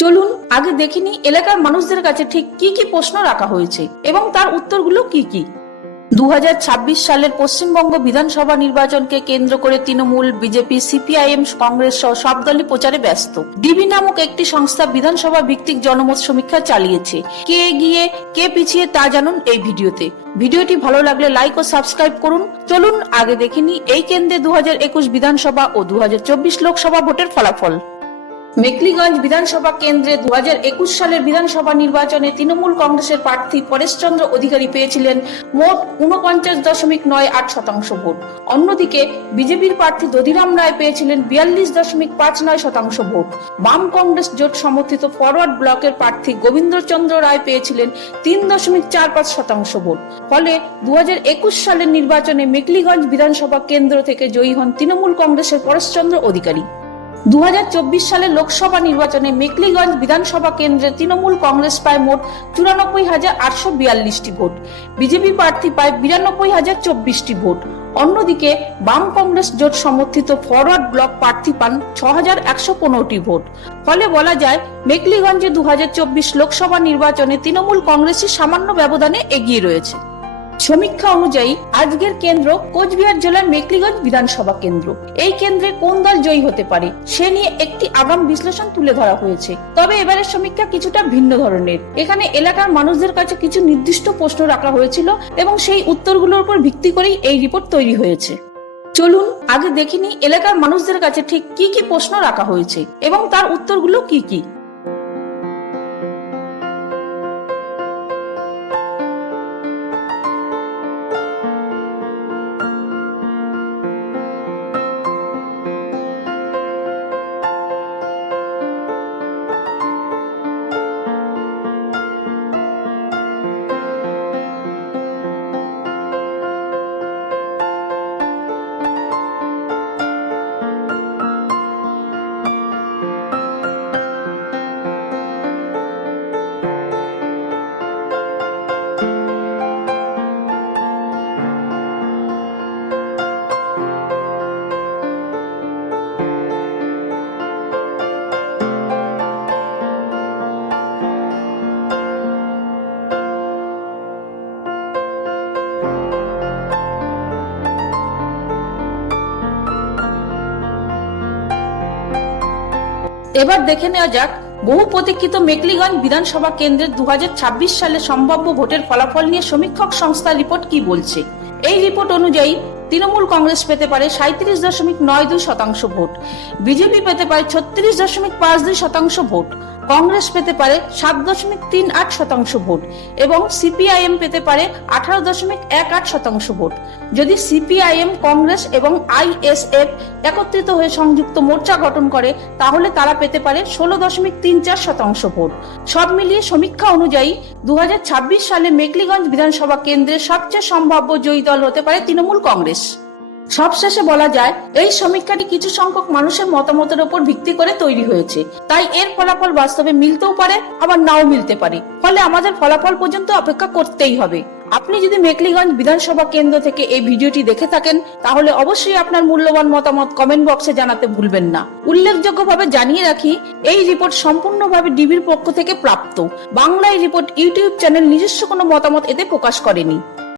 চলুন আগে দেখিনি এলাকার মানুষদের কাছে ঠিক কি কি প্রশ্ন রাখা হয়েছে এবং তার উত্তরগুলো কি কি। দুহাজার ছাব্বিশ সালের পশ্চিমবঙ্গ বিধানসভা নির্বাচনকে কেন্দ্র করে তৃণমূল, বিজেপি, সিপিআইএম, কংগ্রেস সহ সব দলই প্রচারে ব্যস্ত। ডিবি নামক একটি সংস্থা বিধানসভা ভিত্তিক জনমত সমীক্ষা চালিয়েছে। কে এগিয়ে কে পিছিয়ে তা জানুন এই ভিডিওতে। ভিডিওটি ভালো লাগলে লাইক ও সাবস্ক্রাইব করুন। চলুন আগে দেখিনি এই কেন্দ্রে দু হাজার একুশ বিধানসভা ও দু হাজার চব্বিশ লোকসভা ভোটের ফলাফল। মেকলিগঞ্জ বিধানসভা কেন্দ্রে দু হাজার একুশ সালের বিধানসভা নির্বাচনে তৃণমূল কংগ্রেসের প্রার্থী পরেশচন্দ্র অধিকারী পেয়েছিলেন মোট উনপঞ্চাশ দশমিক নয় আট শতাংশ ভোট। অন্যদিকে বিজেপির প্রার্থী দধিরাম রায় পেয়েছিলেন বিয়াল্লিশ দশমিক পাঁচ নয় শতাংশ ভোট। বাম কংগ্রেস জোট সমর্থিত ফরওয়ার্ড ব্লকের প্রার্থী গোবিন্দচন্দ্র রায় পেয়েছিলেন তিন দশমিক চার পাঁচ শতাংশ ভোট। ফলে দু হাজার একুশ সালের নির্বাচনে মেকলিগঞ্জ বিধানসভা কেন্দ্র থেকে জয়ী হন তৃণমূল কংগ্রেসের পরেশচন্দ্র অধিকারী। দু সালে লোকসভা নির্বাচনে মেকলিগঞ্জ বিধানসভা কেন্দ্রে তৃণমূল কংগ্রেস পায় মোট চুরানব্বই হাজার আটশো বিয়াল্লিশটি ভোট। বিজেপি প্রার্থী পায় বিরানব্বই হাজার চব্বিশটি ভোট। অন্যদিকে বাম কংগ্রেস জোট সমর্থিত ফরওয়ার্ড ব্লক প্রার্থী পান ছ হাজার একশো পনেরোটি ভোট। ফলে বলা যায়, মেকলিগঞ্জে দু হাজার চব্বিশ লোকসভা নির্বাচনে তৃণমূল কংগ্রেসই সামান্য ব্যবধানে এগিয়ে রয়েছে। সমীক্ষা অনুযায়ী আজকের কেন্দ্র কোচবিহার জেলার মেকলিগঞ্জ বিধানসভা কেন্দ্র। এই কেন্দ্রে কোন দল জয়ী হতে পারে, সে নিয়ে একটি আগাম বিশ্লেষণ তুলে ধরা হয়েছে। তবে এবারের সমীক্ষা কিছুটা ভিন্ন ধরনের। এখানে এলাকার মানুষদের কাছে কিছু নির্দিষ্ট প্রশ্ন রাখা হয়েছিল এবং সেই উত্তরগুলোর উপর ভিত্তি করেই এই রিপোর্ট তৈরি হয়েছে। চলুন, আগে দেখিনি এলাকার মানুষদের কাছে ঠিক কি কি প্রশ্ন রাখা হয়েছে এবং তার উত্তরগুলো কি কি। এবার দেখে নেওয়া যাক, বহু প্রতীক্ষিত মেকলিগঞ্জ বিধানসভা কেন্দ্রের দুহাজার ছাব্বিশ সালে সম্ভাব্য ভোটের ফলাফল নিয়ে সমীক্ষক সংস্থার রিপোর্ট কি বলছে? এই রিপোর্ট অনুযায়ী, তৃণমূল কংগ্রেস পেতে পারে সাঁত্রিশ দশমিক নয় দুই শতাংশ ভোট, বিজেপি পেতে পারে ছত্রিশ দশমিক পাঁচ দুই শতাংশ ভোট কংগ্রেস পেতে পারে সাত দশমিক তিন আট শতাংশ ভোট এবং সিপিআইএম পেতে পারে আঠারো দশমিক এক আট শতাংশ ভোট। যদি সিপিআইএম, কংগ্রেস এবং আইএসএফ একত্রিত হয়ে সংযুক্ত মোর্চা গঠন করে, তাহলে তারা পেতে পারে ষোলো দশমিক তিন চার শতাংশ ভোট। সব মিলিয়ে সমীক্ষা অনুযায়ী দু হাজার ছাব্বিশ সালে মেকলিগঞ্জ বিধানসভা কেন্দ্রের সবচেয়ে সম্ভাব্য জয়ী দল হতে পারে তৃণমূল কংগ্রেস। সবশেষে বলা যায়, এই সমীক্ষাটি কিছু সংখ্যক মানুষের মতামতের উপর ভিত্তি করে তৈরি হয়েছে। তাই এর ফলাফল বাস্তবে মিলতেও পারে, আবার নাও মিলতে পারে। ফলে আমাদের ফলাফল পর্যন্ত অপেক্ষা করতেই হবে। আপনি যদি মেকলিগঞ্জ বিধানসভা কেন্দ্র থেকে এই ভিডিওটি দেখে থাকেন, তাহলে অবশ্যই আপনার মূল্যবান মতামত কমেন্ট বক্সে জানাতে ভুলবেন না। উল্লেখযোগ্যভাবে জানিয়ে রাখি, এই রিপোর্ট সম্পূর্ণভাবে ডিবির পক্ষ থেকে প্রাপ্ত। বাংলায় রিপোর্ট ইউটিউব চ্যানেল নিজস্ব কোনো মতামত এতে প্রকাশ করেনি।